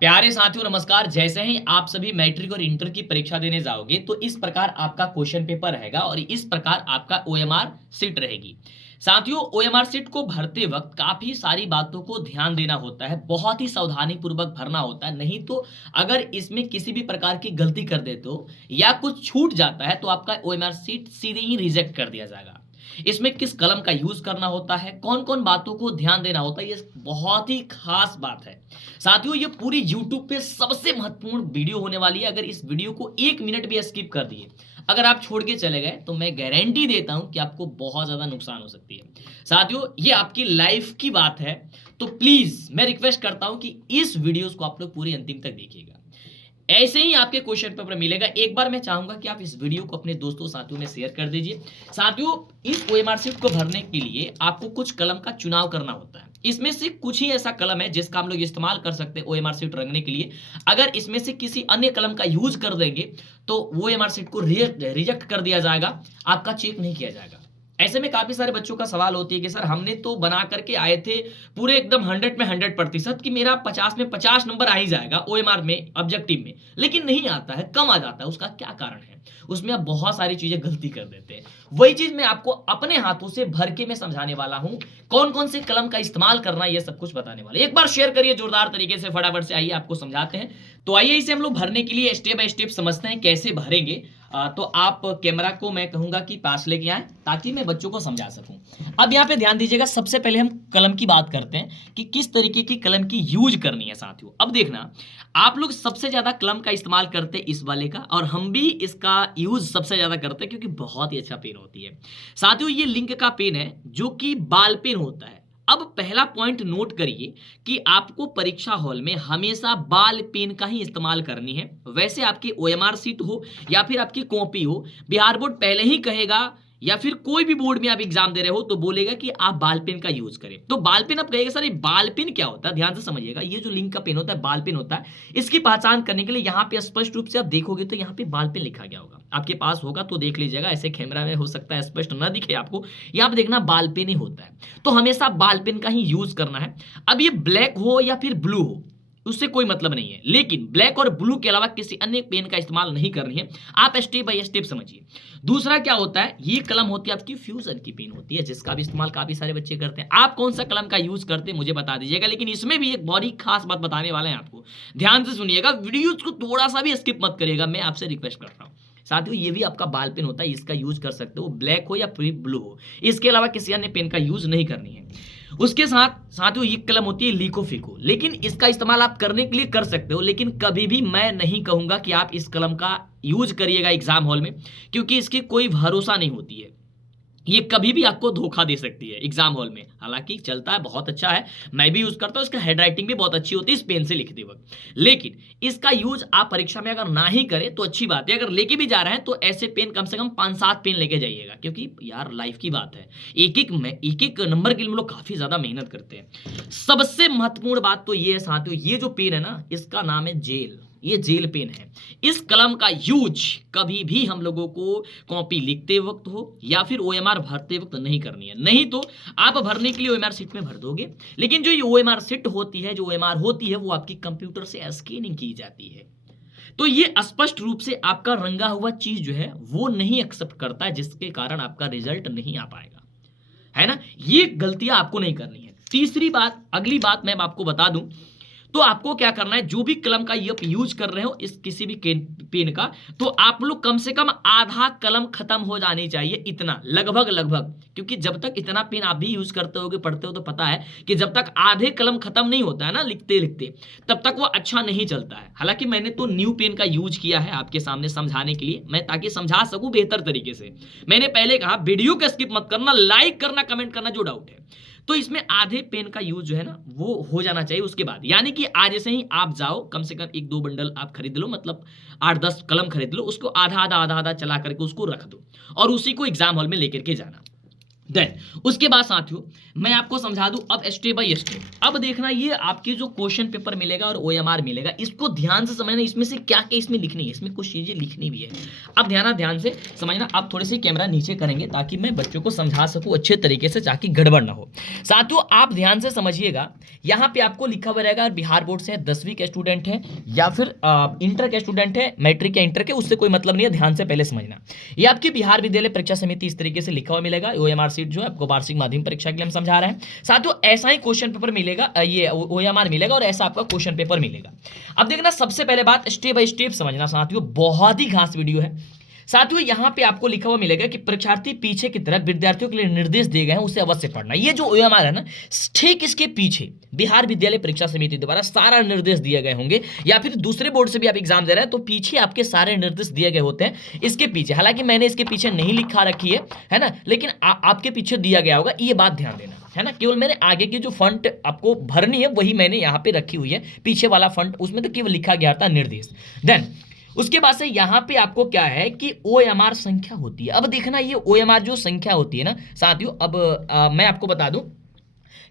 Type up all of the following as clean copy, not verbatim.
प्यारे साथियों नमस्कार। जैसे ही आप सभी मैट्रिक और इंटर की परीक्षा देने जाओगे तो इस प्रकार आपका क्वेश्चन पेपर रहेगा और इस प्रकार आपका ओएमआर सीट रहेगी। साथियों, ओएमआर सीट को भरते वक्त काफी सारी बातों को ध्यान देना होता है, बहुत ही सावधानी पूर्वक भरना होता है। नहीं तो अगर इसमें किसी भी प्रकार की गलती कर देते हो या कुछ छूट जाता है तो आपका ओएमआर सीट सीधे ही रिजेक्ट कर दिया जाएगा। इसमें किस कलम का यूज करना होता है, कौन कौन बातों को ध्यान देना होता है, ये बहुत ही खास बात है। साथियों, ये पूरी YouTube पे सबसे महत्वपूर्ण वीडियो होने वाली है। अगर इस वीडियो को 1 मिनट भी स्किप कर दिए, अगर आप छोड़ के चले गए तो मैं गारंटी देता हूं कि आपको बहुत ज्यादा नुकसान हो सकती है। साथियों, ये आपकी लाइफ की बात है, तो प्लीज मैं रिक्वेस्ट करता हूं कि इस वीडियोस को आप लोग पूरी अंतिम तक देखिएगा। ऐसे ही आपके क्वेश्चन पेपर मिलेगा। एक बार मैं चाहूंगा कि आप इस वीडियो को अपने दोस्तों साथियों में शेयर कर दीजिए। साथियों, इस ओएमआर शीट को भरने के लिए आपको कुछ कलम का चुनाव करना होता है। इसमें से कुछ ही ऐसा कलम है जिसका हम लोग इस्तेमाल कर सकते हैं ओएमआर शीट रंगने के लिए। अगर इसमें से किसी अन्य कलम का यूज कर देंगे तो वो ओएमआर शीट को रिजेक्ट कर दिया जाएगा, आपका चेक नहीं किया जाएगा। ऐसे में काफी सारे बच्चों का सवाल होती है कि सर हमने तो बना करके आए थे पूरे एकदम 100 में 100% कि मेरा 50 में 50 नंबर आ ही जाएगा ओएमआर में, ऑब्जेक्टिव में, लेकिन नहीं आता है, कम आ जाता है। उसका क्या कारण है? उसमें आप बहुत सारी चीजें गलती कर देते हैं। वही चीज मैं आपको अपने हाथों से भर के मैं समझाने वाला हूं। कौन कौन से कलम का इस्तेमाल करना है, ये सब कुछ बताने वाले। एक बार शेयर करिए जोरदार तरीके से, फटाफट से आइए आपको समझाते हैं। तो आइए इसे हम लोग भरने के लिए स्टेप बाय स्टेप समझते हैं कैसे भरेंगे। तो आप कैमरा को मैं कहूंगा कि पास लेके आए ताकि मैं बच्चों को समझा सकूं। अब यहाँ पे ध्यान दीजिएगा, सबसे पहले हम कलम की बात करते हैं कि किस तरीके की कलम की यूज करनी है। साथियों, अब देखना, आप लोग सबसे ज्यादा कलम का इस्तेमाल करते हैं इस वाले का, और हम भी इसका यूज सबसे ज्यादा करते हैं क्योंकि बहुत ही अच्छा पेन होती है। साथियों, ये लिंक का पेन है जो कि बाल पेन होता है। अब पहला पॉइंट नोट करिए कि आपको परीक्षा हॉल में हमेशा बाल पेन का ही इस्तेमाल करनी है। वैसे आपकी ओएमआर सीट हो या फिर आपकी कॉपी हो, बिहार बोर्ड पहले ही कहेगा, या फिर कोई भी बोर्ड में आप एग्जाम दे रहे हो तो बोलेगा कि आप बाल पेन का यूज करें। तो बाल पेन आप कहेगा सर ये बाल पेन क्या होता है, ध्यान से समझिएगा। ये जो लिंक का पेन होता है बाल पेन होता है। इसकी पहचान करने के लिए यहाँ पे स्पष्ट रूप से आप देखोगे तो यहाँ पे बाल पेन लिखा गया होगा, आपके पास होगा तो देख लीजिएगा। ऐसे कैमरा में हो सकता है स्पष्ट ना दिखे आपको, यहाँ पे देखना बाल पेन ही होता है। तो हमेशा बाल पेन का ही यूज करना है। अब ये ब्लैक हो या फिर ब्लू हो उससे कोई मतलब नहीं है, लेकिन ब्लैक और ब्लू के अलावा किसी अन्य पेन का इस्तेमाल नहीं करनी है। आप स्टेप बाय स्टेप समझिए। दूसरा क्या होता है, ये कलम होती है आपकी फ्यूजन की पेन होती है, जिसका भी इस्तेमाल काफी सारे बच्चे करते हैं। आप कौन सा कलम का यूज करते हैं मुझे बता दीजिएगा, लेकिन इसमें भी एक बड़ी खास बात बताने वाले हैं आपको। ध्यान से सुनिएगा, वीडियो को थोड़ा सा भी स्किप मत करिएगा, मैं आपसे रिक्वेस्ट कर रहा हूं। साथियों, ये भी आपका बाल पेन होता है, इसका यूज कर सकते हो, ब्लैक हो या फिर ब्लू हो। इसके अलावा किसी अन्य पेन का यूज नहीं करनी है। उसके साथ साथियों ये कलम होती है लिको फिको, लेकिन इसका इस्तेमाल आप करने के लिए कर सकते हो, लेकिन कभी भी मैं नहीं कहूंगा कि आप इस कलम का यूज करिएगा एग्जाम हॉल में, क्योंकि इसकी कोई भरोसा नहीं होती है। ये कभी भी आपको धोखा दे सकती है एग्जाम हॉल में। हालांकि चलता है, बहुत अच्छा है, मैं भी यूज करता हूं, इसका हैंडराइटिंग भी बहुत अच्छी होती है इस पेन से लिखते वक्त। लेकिन इसका यूज आप परीक्षा में अगर ना ही करें तो अच्छी बात है। अगर लेके भी जा रहे हैं तो ऐसे पेन कम से कम 5-7 पेन लेके जाइएगा, क्योंकि यार लाइफ की बात है। एक एक नंबर के लिए हम लोग काफी ज्यादा मेहनत करते हैं। सबसे महत्वपूर्ण बात तो ये है साथियों, ये जो पेन है ना, इसका नाम है जेल। ये जेल पेन है। इस कलम का यूज कभी भी हम लोगों को कॉपी लिखते वक्त हो या फिर ओएमआर भरते वक्त नहीं करनी है। नहीं तो आप भरने के लिए ओएमआर शीट में भर दोगे, लेकिन जो ये ओएमआर शीट होती है, जो ओएमआर होती है, वो आपकी कंप्यूटर से स्कैनिंग की जाती है। तो ये स्पष्ट रूप से आपका रंगा हुआ चीज जो है वो नहीं एक्सेप्ट करता है, जिसके कारण आपका रिजल्ट नहीं आ पाएगा, है ना। ये गलतियां आपको नहीं करनी है। तीसरी बात, अगली बात मैं आपको बता दूं, तो आपको क्या करना है, जो भी कलम का ये यूज कर रहे हो इस किसी भी पेन का, तो आप लोग कम से कम आधा कलम खत्म हो जानी चाहिए, इतना लगभग लगभग। क्योंकि जब तक इतना पेन आप भी यूज करते होगे, पढ़ते हो, तो पता है कि जब तक आधे कलम खत्म नहीं होता है ना लिखते लिखते, तब तक वो अच्छा नहीं चलता है। हालांकि मैंने तो न्यू पेन का यूज किया है आपके सामने समझाने के लिए, मैं ताकि समझा सकूं बेहतर तरीके से। मैंने पहले कहा वीडियो को स्किप मत करना, लाइक करना, कमेंट करना जो डाउट है। तो इसमें आधे पेन का यूज जो है ना वो हो जाना चाहिए। उसके बाद यानी कि आज से ही आप जाओ, कम से कम 1-2 बंडल आप खरीद लो, मतलब 8-10 कलम खरीद लो, उसको आधा आधा आधा आधा चला करके उसको रख दो और उसी को एग्जाम हॉल में लेकर के जाना। देन उसके बाद साथियों मैं आपको समझा दूं अब स्टेप बाय स्टेप। अब देखना ये आपके जो क्वेश्चन पेपर मिलेगा और ओएमआर मिलेगा, इसको ध्यान से समझना, इसमें से क्या क्या इसमें लिखनी है, इसमें कुछ चीजें लिखनी भी है। अब ध्यान से समझना। आप थोड़े से कैमरा नीचे करेंगे ताकि मैं बच्चों को समझा सकूं अच्छे तरीके से, ताकि गड़बड़ ना हो। साथियों आप ध्यान से समझिएगा, यहाँ पे आपको लिखा हुआ रहेगा बिहार बोर्ड से 10वीं के स्टूडेंट है या फिर इंटर के स्टूडेंट है, मैट्रिक या इंटर के, उससे कोई मतलब नहीं है, ध्यान से पहले समझना। ये आपकी बिहार विद्यालय परीक्षा समिति इस तरीके से लिखा हुआ मिलेगा। ओएमआर सीट जो है आपको वार्षिक माध्यमिक परीक्षा के लिए हम समझा रहे हैं। साथियों ऐसा ही क्वेश्चन पेपर मिलेगा, ये ओएमआर मिलेगा और ऐसा आपका क्वेश्चन पेपर मिलेगा। अब देखना सबसे पहले बात स्टेप बाय स्टेप समझना साथियों, बहुत ही खास वीडियो है। साथियों यहाँ पे आपको लिखा हुआ मिलेगा कि परीक्षार्थी पीछे की तरफ विद्यार्थियों के लिए निर्देश दिए गए हैं, उसे अवश्य पढ़ना। ये जो ओएमआर है ना, ठीक इसके पीछे बिहार विद्यालय परीक्षा समिति द्वारा सारा निर्देश दिए गए होंगे, या फिर दूसरे बोर्ड से भी आप एग्जाम दे रहे हैं तो पीछे आपके सारे निर्देश दिए गए होते हैं इसके पीछे। हालांकि मैंने इसके पीछे नहीं लिखा रखी है ना, लेकिन आपके पीछे दिया गया होगा, ये बात ध्यान देना है ना। केवल मैंने आगे की जो फंट आपको भरनी है वही मैंने यहाँ पे रखी हुई है, पीछे वाला फंट उसमें तो केवल लिखा गया था निर्देश। देन उसके बाद से यहाँ पे आपको क्या है कि ओएमआर संख्या होती है। अब देखना ये ओएमआर जो संख्या होती है ना साथियों, अब मैं आपको बता दूं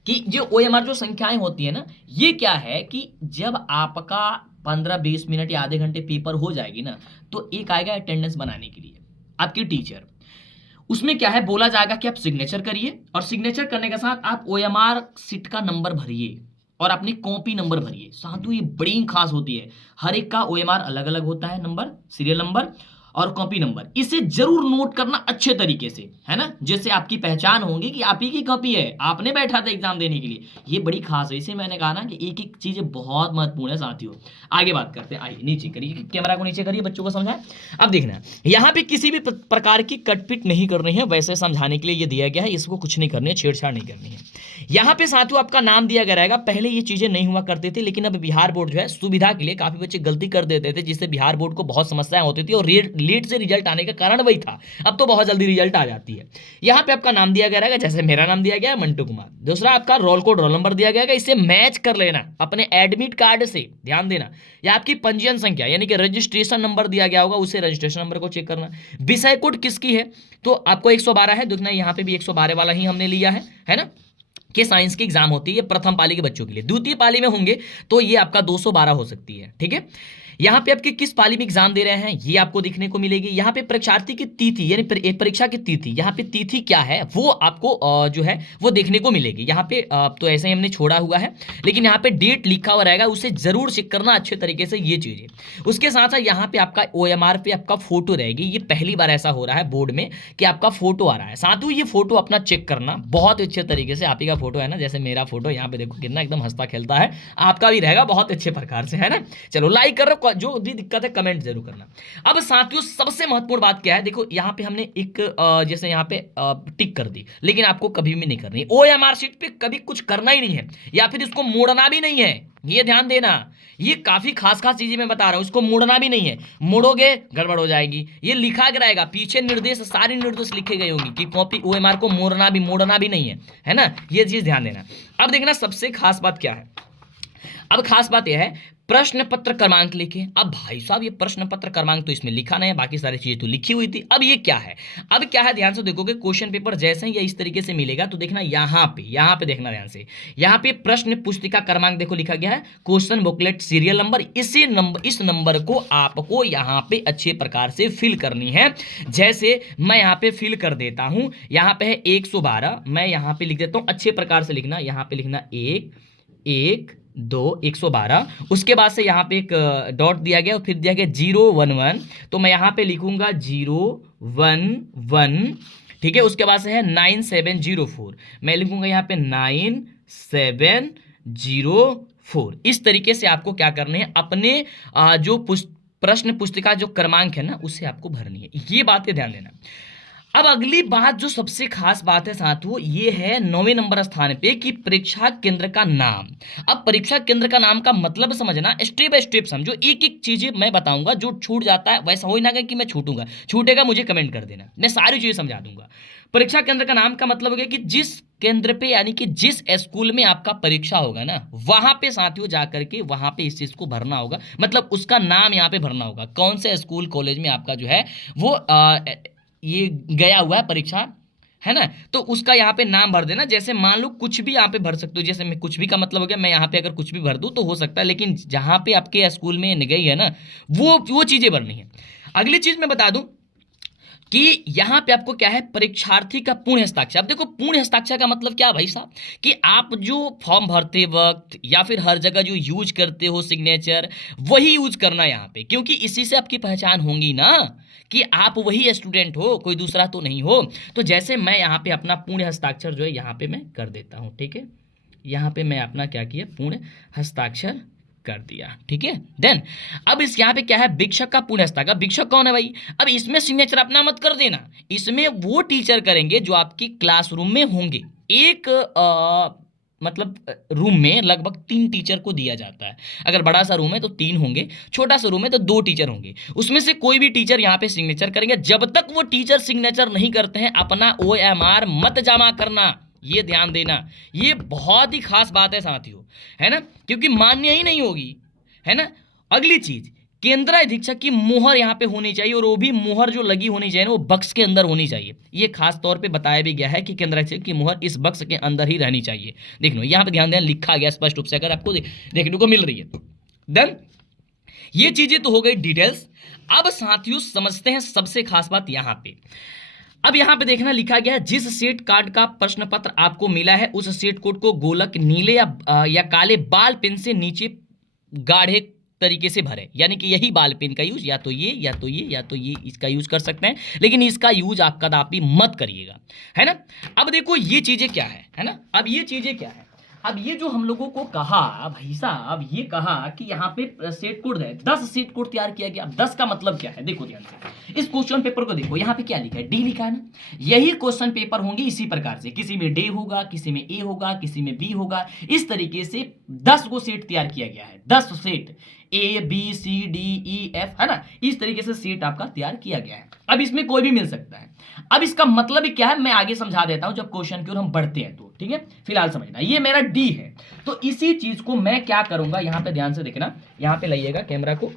कि जो ओएमआर जो संख्याएं होती है ना, ये क्या है कि जब आपका 15-20 मिनट या आधे घंटे पेपर हो जाएगी ना, तो एक आएगा अटेंडेंस बनाने के लिए आपकी टीचर। उसमें क्या है बोला जाएगा कि आप सिग्नेचर करिए, और सिग्नेचर करने के साथ आप ओएमआर सीट का नंबर भरिए और अपनी कॉपी नंबर भरिए। साथियों ये बड़ी खास होती है, हर एक का ओएमआर अलग अलग होता है, नंबर, सीरियल नंबर और कॉपी नंबर। इसे जरूर नोट करना अच्छे तरीके से, है ना, जिससे आपकी पहचान होगी कि आप ही की कॉपी है, आपने बैठा था एग्जाम देने के लिए। ये बड़ी खास है, इसे मैंने कहा ना कि एक एक चीजें बहुत महत्वपूर्ण है साथियों। आगे बात करते हैं, आइए नीचे करिए, कैमरा को नीचे करिए, बच्चों को समझाएं। अब देखना यहाँ पे किसी भी प्रकार की कटपिट नहीं करनी है, वैसे समझाने के लिए ये दिया गया है, इसको कुछ नहीं करनी है, छेड़छाड़ नहीं करनी है। यहाँ पे साथियों आपका नाम दिया गया रहेगा। पहले ये चीजें नहीं हुआ करती थी, लेकिन अब बिहार बोर्ड जो है सुविधा के लिए काफी बच्चे गलती कर देते थे, जिससे बिहार बोर्ड को बहुत समस्याएं होती थी और लेट से रिजल्ट आने का कारण वही था। अब तो बहुत जल्दी रिजल्ट आ जाती है। यहाँ पे आपका नाम दिया गया रहेगा, जैसे मेरा नाम दिया गया है मंटू कुमार। दूसरा आपका रोल कोड, रोल नंबर दिया गया है, इसे मैच कर लेना अपने एडमिट कार्ड से, ध्यान देना। या आपकी पंजीयन संख्या यानी कि रजिस्ट्रेशन नंबर दिया गया होगा, उसे रजिस्ट्रेशन नंबर को चेक करना। विषय कोड किसकी है, तो आपको 112 है, देखना यहाँ पे भी 112 वाला ही हमने लिया है ना, कि साइंस की एग्जाम होती है ये प्रथम पाली के बच्चों के लिए। द्वितीय पाली में होंगे तो ये आपका 212 हो सकती है, ठीक है। यहाँ पे आपके किस पाली में एग्जाम दे रहे हैं ये आपको दिखने को मिलेगी। यहाँ पे परीक्षार्थी की तिथि यानी परीक्षा की तिथि, यहाँ पे तिथि क्या है वो आपको जो है वो देखने को मिलेगी। यहाँ पे तो ऐसे ही हमने छोड़ा हुआ है, लेकिन यहाँ पे डेट लिखा हुआ रहेगा, उसे जरूर चेक करना अच्छे तरीके से ये चीजें। उसके साथ साथ यहाँ पे आपका ओएमआर पे आपका फोटो रहेगी। ये पहली बार ऐसा हो रहा है बोर्ड में कि आपका फोटो आ रहा है। साथ ही ये फोटो अपना चेक करना बहुत अच्छे तरीके से। आप ही का फोटो है ना, जैसे मेरा फोटो यहाँ पे देखो कितना एकदम हंसता खेलता है, आपका भी रहेगा बहुत अच्छे प्रकार से, है ना। चलो लाइक कर रहे, जो भी दिक्कत है कमेंट जरूर करना। अब साथियों सबसे महत्वपूर्ण बात क्या है, देखो यहाँ पे हमने एक जैसे यहाँ पे टिक कर दी, लेकिन आपको कभी भी नहीं करनी। ओएमआर शीट पे कभी कुछ करना ही नहीं है, या फिर इसको मोड़ना भी नहीं है, ये ध्यान देना। ये काफी खास चीजें मैं बता रहा हूं, इसको मोड़ना भी नहीं है, मोड़ोगे गड़बड़ हो जाएगी। ये लिखा के रहेगा पीछे, निर्देश सारे निर्देश लिखे गए होंगे कि कॉपी ओएमआर को मोड़ना भी नहीं है ना, ये चीज ध्यान देना। अब देखना सबसे खास बात क्या है, अब खास बात यह है प्रश्न पत्र क्रमांक लिखे। अब भाई साहब ये प्रश्न पत्र क्रमांक तो इसमें लिखा नहीं है, बाकी सारी चीजें तो लिखी हुई थी। अब ये क्या है, अब क्या है ध्यान से देखोगे, क्वेश्चन पेपर जैसे ही इस तरीके से मिलेगा तो देखना यहाँ पे देखना ध्यान से, यहाँ पे प्रश्न पुस्तिका क्रमांक देखो लिखा गया है, क्वेश्चन बुकलेट सीरियल नंबर। इस नंबर को आपको यहाँ पे अच्छे प्रकार से फिल करनी है। जैसे मैं यहाँ पे फिल कर देता हूँ, यहाँ पे है 112, मैं यहाँ पे लिख देता हूँ, अच्छे प्रकार से लिखना। यहाँ पे लिखना 1 2 112। उसके बाद से यहाँ पे एक डॉट दिया गया और फिर दिया गया 011, तो मैं यहाँ पे लिखूंगा 011, ठीक है। उसके बाद से है 9704, मैं लिखूंगा यहाँ पे 9704। इस तरीके से आपको क्या करना है, अपने जो प्रश्न पुस्तिका जो क्रमांक है ना उसे आपको भरनी है, ये बात पे ध्यान देना। अब अगली बात जो सबसे खास बात है साथियों, ये है 9वें नंबर स्थान पे कि परीक्षा केंद्र का नाम। अब परीक्षा केंद्र का नाम का मतलब समझना, स्टेप बाय स्टेप समझो, एक एक चीजें मैं बताऊंगा, जो छूट जाता है वैसा हो ही ना कि मैं छूटूंगा, छूटेगा मुझे कमेंट कर देना, मैं सारी चीजें समझा दूंगा। परीक्षा केंद्र का नाम का मतलब हो गया कि जिस केंद्र पे यानी कि जिस स्कूल में आपका परीक्षा होगा ना, वहां पे साथियों जाकर के वहां पे इस चीज को भरना होगा, मतलब उसका नाम यहाँ पे भरना होगा, कौन से स्कूल कॉलेज में आपका जो है वो ये गया हुआ है परीक्षा, है ना, तो उसका यहाँ पे नाम भर देना। जैसे मान लो कुछ भी यहाँ पे भर सकते हो, जैसे मैं कुछ भी का मतलब हो गया, मैं यहाँ पे अगर कुछ भी भर दूँ तो हो सकता है, लेकिन जहाँ पे आपके स्कूल में गई है ना, वो चीज़ें भरनी है। अगली चीज़ मैं बता दूं कि यहाँ पे आपको क्या है, परीक्षार्थी का पूर्ण हस्ताक्षर। अब देखो पूर्ण हस्ताक्षर का मतलब क्या है भाई साहब, कि आप जो फॉर्म भरते वक्त या फिर हर जगह जो यूज करते हो सिग्नेचर, वही यूज करना यहाँ पे, क्योंकि इसी से आपकी पहचान होगी ना कि आप वही स्टूडेंट हो, कोई दूसरा तो नहीं हो। तो जैसे मैं यहाँ पे अपना पूर्ण हस्ताक्षर जो है यहाँ पे मैं कर देता हूँ, ठीक है। यहाँ पे मैं अपना क्या किया, पूर्ण हस्ताक्षर कर दिया, ठीक है। देन अब इस यहाँ पे क्या है, भिक्षक का पूर्ण हस्ताक्षर। भिक्षक कौन है भाई, अब इसमें सिग्नेचर अपना मत कर देना, इसमें वो टीचर करेंगे जो आपकी क्लासरूम में होंगे। एक मतलब रूम में लगभग 3 टीचर को दिया जाता है। अगर बड़ा सा रूम है तो 3 होंगे, छोटा सा रूम है तो 2 टीचर होंगे। उसमें से कोई भी टीचर यहाँ पे सिग्नेचर करेंगे। जब तक वो टीचर सिग्नेचर नहीं करते हैं, अपना OMR मत जमा करना, ये ध्यान देना। ये बहुत ही खास बात है साथियों, है ना, क्योंकि मान्य ही नहीं होगी, है ना। अगली चीज, केंद्र अधीक्षक की मोहर यहाँ पे होनी चाहिए, और वो भी मोहर जो लगी होनी चाहिए ना, वो बक्स के अंदर होनी चाहिए। ये खास तौर पे बताया भी गया है कि केंद्र अधीक्षक की मोहर इस बक्स के अंदर ही रहनी चाहिए। देख लो यहाँ पे ध्यान देना, लिखा गया स्पष्ट रूप से, अगर आपको देखने को मिल रही है। देन ये चीजें तो हो गई डिटेल्स। अब साथियों समझते हैं सबसे खास बात यहाँ पे। अब यहां पे देखना लिखा गया है, जिस सेट कार्ड का प्रश्न पत्र आपको मिला है उस सेट कोड को गोलक नीले या काले बाल पेन से नीचे गाढ़े तरीके से भरे। यानी कि यही बाल पेन का यूज, या तो ये या तो ये या तो ये इसका यूज कर सकते हैं, लेकिन इसका यूज आप कदापि मत करिएगा, है ना। अब देखो ये चीजें क्या है ना, अब ये चीजें क्या है, अब ये जो हम लोगों को कहा भाई साहब, ये कहा कि यहाँ पे सेट कोड है, 10 सेट कोड तैयार किया गया। अब 10 का मतलब क्या है, देखो ध्यान से इस क्वेश्चन पेपर को देखो, यहाँ पे क्या लिखा है, डी लिखा है ना। यही क्वेश्चन पेपर होंगे इसी प्रकार से, किसी में डे होगा, किसी में ए होगा, किसी में बी होगा। इस तरीके से 10 को सेट तैयार किया गया है, 10 सेट, ABCDEF, है ना, इस तरीके से सेट आपका तैयार किया गया है। अब इसमें कोई भी मिल सकता है। अब इसका मतलब क्या है मैं आगे समझा देता हूं जब क्वेश्चन की ओर हम बढ़ते हैं तो, ठीक है। फिलहाल समझना, ये मेरा डी है, तो इसी चीज को मैं क्या करूंगा, यहां पे ध्यान से देखना, यहां पे लाइएगा कैमरा को।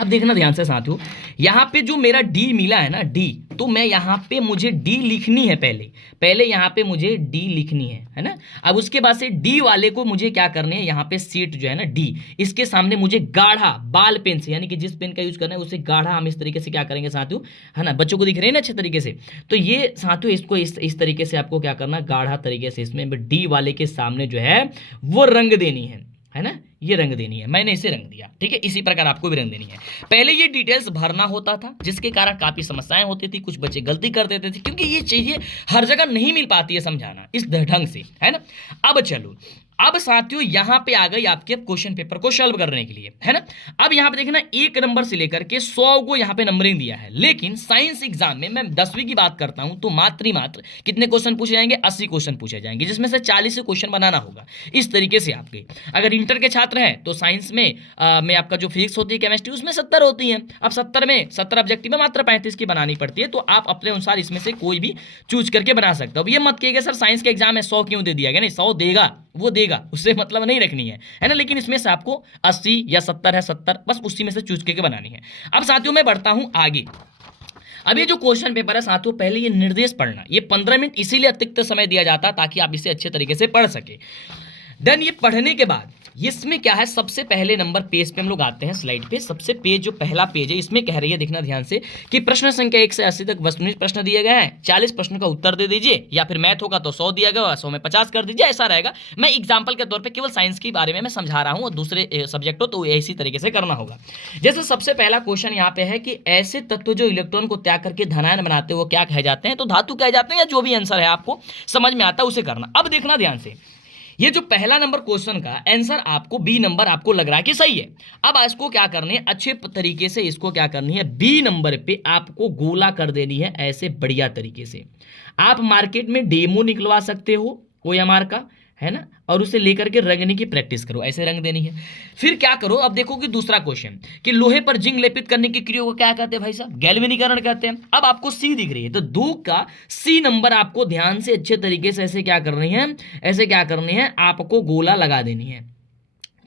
अब देखना ध्यान से साथियों, यहाँ पे जो मेरा डी मिला है ना, डी, तो मैं यहाँ पे मुझे डी लिखनी है, पहले यहाँ पे मुझे डी लिखनी है ना। अब उसके बाद से डी वाले को मुझे क्या करने है, यहाँ पे सीट जो है ना डी, इसके सामने मुझे गाढ़ा बाल पेन से, यानी कि जिस पेन का यूज करना है उसे गाढ़ा हम इस तरीके से क्या करेंगे साथियों, है ना, बच्चों को दिख रहे हैं ना अच्छे तरीके से। तो ये साथियों इसको इस तरीके से आपको क्या करना, गाढ़ा तरीके से इसमें डी वाले के सामने जो है वो रंग देनी है ना, ये रंग देनी है। मैंने इसे रंग दिया, ठीक है। इसी प्रकार आपको भी रंग देनी है। पहले ये डिटेल्स भरना होता था, जिसके कारण काफी समस्याएं होती थी, कुछ बच्चे गलती कर देते थे, क्योंकि ये चीजें हर जगह नहीं मिल पाती है समझाना इस ढंग से, है ना। अब चलो, अब साथियों यहां पे आ गई आपके क्वेश्चन पेपर को सॉल्व करने के लिए, है ना। अब यहां पे देखना 1 नंबर से लेकर के 100 को यहां पे नंबरिंग दिया है, लेकिन साइंस एग्जाम में मैं 10वीं की बात करता हूं तो मात्र कितने क्वेश्चन पूछे जाएंगे, 80 क्वेश्चन पूछे जाएंगे, जिसमें से 40 से क्वेश्चन बनाना होगा। इस तरीके से आपके अगर इंटर के छात्र हैं तो साइंस में आपका जो फिजिक्स होती है, केमिस्ट्री, उसमें 70 होती है। अब 70 में 70 ऑब्जेक्टिव में मात्र 35 की बनानी पड़ती है, तो आप अपने अनुसार इसमें से कोई भी चूज करके बना सकते हो। अब ये मत कहिएगा सर साइंस के एग्जाम में 100 क्यों दे दिया गया, नहीं 100 देगा, वो देगा, उससे मतलब नहीं रखनी है ना। लेकिन इसमें से आपको 80 या 70 है, 70 बस उसी में से चूज करके बनानी है। अब साथियों मैं बढ़ता हूं आगे। अब ये जो क्वेश्चन पेपर है साथियों, पहले ये निर्देश पढ़ना, ये 15 मिनट इसीलिए अतिरिक्त समय दिया जाता ताकि आप इसे अच्छे तरीके से पढ़ सके। देन ये पढ़ने के बाद इसमें क्या है, सबसे पहले नंबर पेज पे हम लोग आते हैं, स्लाइड पे सबसे पेज जो पहला पेज है, इसमें कह रही है, देखना ध्यान से, कि प्रश्न संख्या 1 से 80 तक वस्तुनिष्ठ प्रश्न दिए गए हैं, 40 प्रश्न का उत्तर दे दीजिए, या फिर मैथ होगा तो 100 दिया गया, 100 में 50 कर दीजिए, ऐसा रहेगा। मैं एग्जाम्पल के तौर पर केवल साइंस के बारे में मैं समझा रहा हूँ, और दूसरे सब्जेक्ट हो तो इसी तरीके से करना होगा। जैसे सबसे पहला क्वेश्चन यहाँ पे है कि ऐसे तत्व जो इलेक्ट्रॉन को त्याग करके धनायन बनाते हैं वो क्या कहे जाते हैं, तो धातु कहे जाते हैं, या जो भी आंसर है आपको समझ में आता है उसे करना। अब देखना ध्यान से, ये जो पहला नंबर क्वेश्चन का आंसर आपको बी नंबर आपको लग रहा है कि सही है। अब इसको क्या करनी है, अच्छे तरीके से इसको क्या करनी है, बी नंबर पे आपको गोला कर देनी है, ऐसे बढ़िया तरीके से। आप मार्केट में डेमो निकलवा सकते हो OMR का, है ना, और उसे लेकर के रंगने की प्रैक्टिस करो, ऐसे रंग देनी है। फिर क्या करो, अब देखो कि दूसरा क्वेश्चन, कि लोहे पर जिंक लेपित करने की क्रिया को क्या कहते हैं भाई साहब, गैल्वेनीकरण कहते हैं। अब आपको सी दिख रही है, तो 2 का सी नंबर आपको ध्यान से अच्छे तरीके से ऐसे क्या करनी है, ऐसे क्या करनी है, आपको गोला लगा देनी है,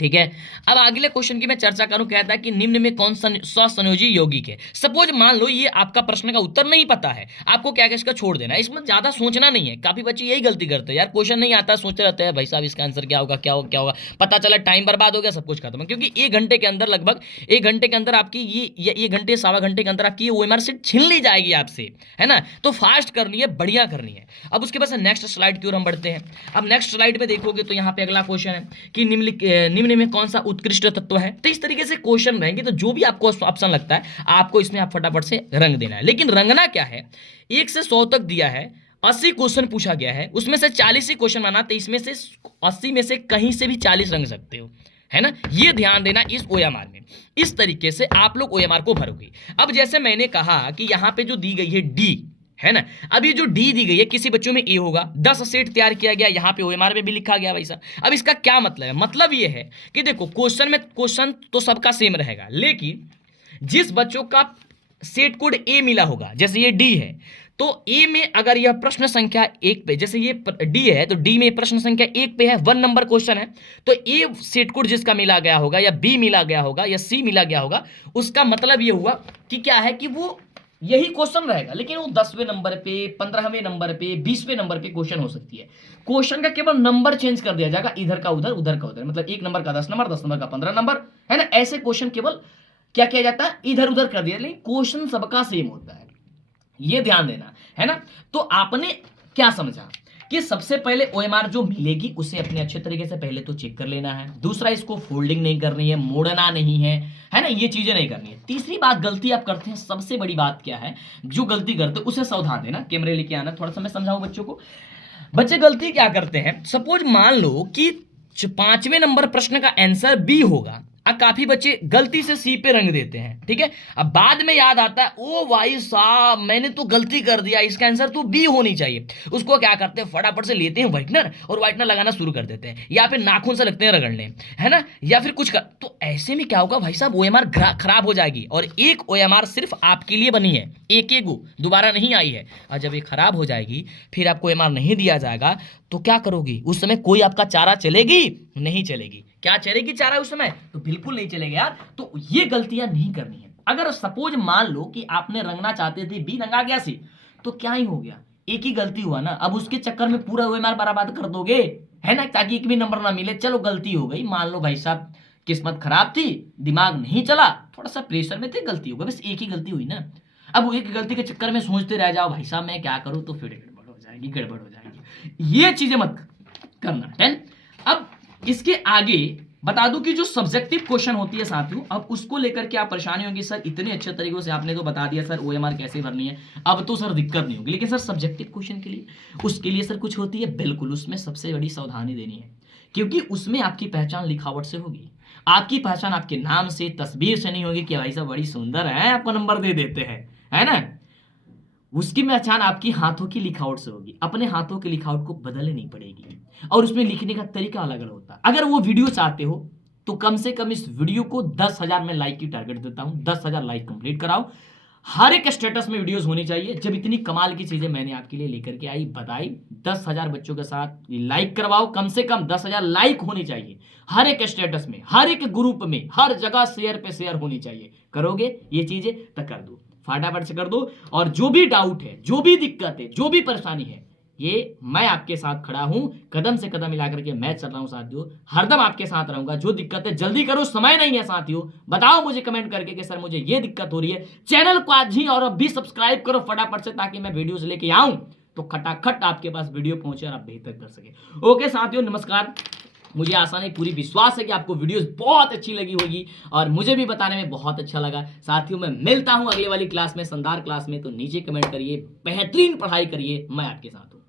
ठीक है। अब अगले क्वेश्चन की मैं चर्चा करूं, कहता है कि निम्न में कौन सा स्वसंयोजी यौगिक है। सपोज मान लो ये आपका प्रश्न का उत्तर नहीं पता है, आपको क्या क्या इसका छोड़ देना है, इसमें ज्यादा सोचना नहीं है। काफी बच्चे यही गलती करते हैं यार, क्वेश्चन नहीं आता सोचते रहते हैं भाई साहब इसका आंसर क्या होगा क्या होगा क्या होगा, पता चला टाइम बर्बाद हो गया, सब कुछ खत्म। क्योंकि 1 घंटे के अंदर, लगभग 1 घंटे के अंदर आपकी ये 1 घंटे सवा घंटे के अंदर आपकी ओएमआर सीट छीन ली जाएगी आपसे, है ना। तो फास्ट करनी है, बढ़िया करनी है। अब उसके बाद नेक्स्ट स्लाइड की ओर हम बढ़ते हैं। अब नेक्स्ट स्लाइड में देखोगे तो यहाँ पे अगला क्वेश्चन है कि निम्न में कौन सा उत्कृष्ट तत्व है। तो इस तरीके से क्वेश्चन रहेंगे, तो जो भी आपको ऑप्शन लगता है आपको इसमें आप फटाफट से रंग देना है। लेकिन रंगना क्या है, 1 से 100 तक दिया है, 80 क्वेश्चन पूछा गया है, उसमें से 40 ही क्वेश्चन आना, तो इसमें से 80 में से कहीं से भी 40 रंग सकते हो, है ना। ये ध्यान देना इस ओएमआर में। इस तरीके से आप लोग ओएमआर को भरोगे। अब जैसे मैंने कहा कि यहां पे जो दी गई है डी, है ना। अब ये जो डी दी गई है, किसी बच्चों में ए होगा, 10 सेट तैयार किया गया, यहां पे ओएमआर में भी लिखा गया भाई साहब। अब इसका क्या मतलब है, मतलब ये है कि देखो क्वेश्चन तो सबका सेम रहेगा, लेकिन जिस बच्चों का सेट कोड ए मिला होगा, जैसे ये डी है, तो ए में अगर यह प्रश्न संख्या 1 पे, जैसे ये डी है तो डी में प्रश्न संख्या 1 पे है, 1 नंबर क्वेश्चन है, तो ए सेट कोड जिसका मिला गया होगा, या बी मिला गया होगा, या सी मिला गया होगा, उसका मतलब ये हुआ कि क्या है कि वो यही क्वेश्चन रहेगा, लेकिन वो 10वें नंबर पे, 15वें नंबर पे, 20वें नंबर पे क्वेश्चन हो सकती है। क्वेश्चन का केवल नंबर चेंज कर दिया जाएगा, इधर का उधर, उधर का उधर, मतलब 1 नंबर का 10 नंबर, 10 नंबर का 15 नंबर, है ना। ऐसे क्वेश्चन केवल क्या किया जाता है, इधर उधर कर दिया, लेकिन क्वेश्चन सबका सेम होता है, ये ध्यान देना, है ना। तो आपने क्या समझा कि सबसे पहले ओएमआर जो मिलेगी उसे अपने अच्छे तरीके से पहले तो चेक कर लेना है। दूसरा, इसको फोल्डिंग नहीं करनी है, मोड़ना नहीं है ना, ये चीजें नहीं करनी है। तीसरी बात गलती आप करते हैं, सबसे बड़ी बात क्या है, जो गलती करते हैं उसे सावधान देना। कैमरे लेके आना, थोड़ा सा मैं समझाऊं बच्चों को। बच्चे गलती क्या करते हैं, सपोज मान लो कि 5वें नंबर प्रश्न का आंसर बी होगा, अब काफी बच्चे गलती से सी पे रंग देते हैं, ठीक है। अब बाद में याद आता है, ओ भाई साहब मैंने तो गलती कर दिया, इसका आंसर तो बी होनी चाहिए। उसको क्या करते हैं, फटाफट से लेते हैं व्हाइटनर और व्हाइटनर लगाना शुरू कर देते हैं, या फिर नाखून से लगते हैं रगड़ने, है ना, या फिर कुछ कर। तो ऐसे में क्या होगा भाई साहब, ओएमआर खराब हो जाएगी। और एक ओएमआर सिर्फ आपके लिए बनी है, एक दोबारा नहीं आई है। और जब ये खराब हो जाएगी, फिर आपको ओएमआर नहीं दिया जाएगा, तो क्या करोगी उस समय, कोई आपका चारा चलेगी नहीं चलेगी। क्या चलेगी चारा उस समय, तो बिल्कुल नहीं चलेगा यार। तो ये गलतियां नहीं करनी है। अगर सपोज मान लो कि आपने रंगना चाहते थे, बी रंगा गया सी, तो क्या ही हो गया, एक ही गलती हुआ ना। अब उसके चक्कर में पूरा ओएमआर बर्बाद कर दोगे, है ना, ताकि एक भी नंबर ना मिले। चलो गलती हो गई, मान लो भाई साहब किस्मत खराब थी, दिमाग नहीं चला, थोड़ा सा प्रेशर में थे, गलती हो गई, बस एक ही गलती हुई ना। अब एक गलती के चक्कर में सोचते रह जाओ भाई साहब मैं क्या करूं, तो फिर गड़बड़ हो जाएगी, गड़बड़ हो जाएगी। ये चीजें मत करना। 10। अब इसके आगे बता दूं कि जो सब्जेक्टिव क्वेश्चन होती है साथियों, अब उसको लेकर के आप परेशानी होगी, सर इतने अच्छे तरीकों से आपने तो बता दिया सर ओएमआर कैसे भरनी है, अब तो सर दिक्कत नहीं होगी। लेकिन सर सब्जेक्टिव क्वेश्चन के लिए, उसके लिए सर कुछ होती है, बिल्कुल उसमें सबसे बड़ी सावधानी देनी है, क्योंकि उसमें आपकी पहचान लिखावट से होगी। आपकी पहचान आपके नाम से, तस्वीर से नहीं होगी कि भाई साहब बड़ी सुंदर है, आपको नंबर दे देते हैं, है ना। उसकी पहचान आपकी हाथों की लिखावट से होगी। अपने हाथों की लिखावट को बदलनी नहीं पड़ेगी, और उसमें लिखने का तरीका अलग अलग होता है। अगर वो वीडियो चाहते हो तो कम से कम इस वीडियो को 10,000 में लाइक की टारगेट देता हूं, 10,000 लाइक कंप्लीट कराओ। हर एक स्टेटस में वीडियोस होनी चाहिए। जब इतनी कमाल की चीजें मैंने आपके लिए लेकर के आई, बताई, 10,000 बच्चों के साथ लाइक करवाओ, कम से कम 10,000 लाइक होनी चाहिए हर एक स्टेटस में, हर एक ग्रुप में, हर जगह शेयर पे शेयर होनी चाहिए। करोगे ये चीजें तो कर दो, फटाफट से कर दो। और जो भी डाउट है, जो भी दिक्कत है, जो भी परेशानी है, ये मैं आपके साथ खड़ा हूं, कदम से कदम मिला करके मैं चल रहा हूं साथियों, हरदम आपके साथ रहूंगा। जो दिक्कत है जल्दी करो, समय नहीं है साथियों। बताओ मुझे कमेंट करके कि सर मुझे ये दिक्कत हो रही है। चैनल को आज ही और अब भी सब्सक्राइब करो फटाफट से, ताकि मैं वीडियोस लेके आऊं तो खटाखट आपके पास वीडियो पहुंचे और आप बेहतर कर सके। ओके साथियों, नमस्कार। मुझे आशा नहीं, पूरी विश्वास है कि आपको वीडियोस बहुत अच्छी लगी होगी, और मुझे भी बताने में बहुत अच्छा लगा। साथियों मैं मिलता हूं अगले वाली क्लास में, शानदार क्लास में। तो नीचे कमेंट करिए, बेहतरीन पढ़ाई करिए, मैं आपके साथ हूं।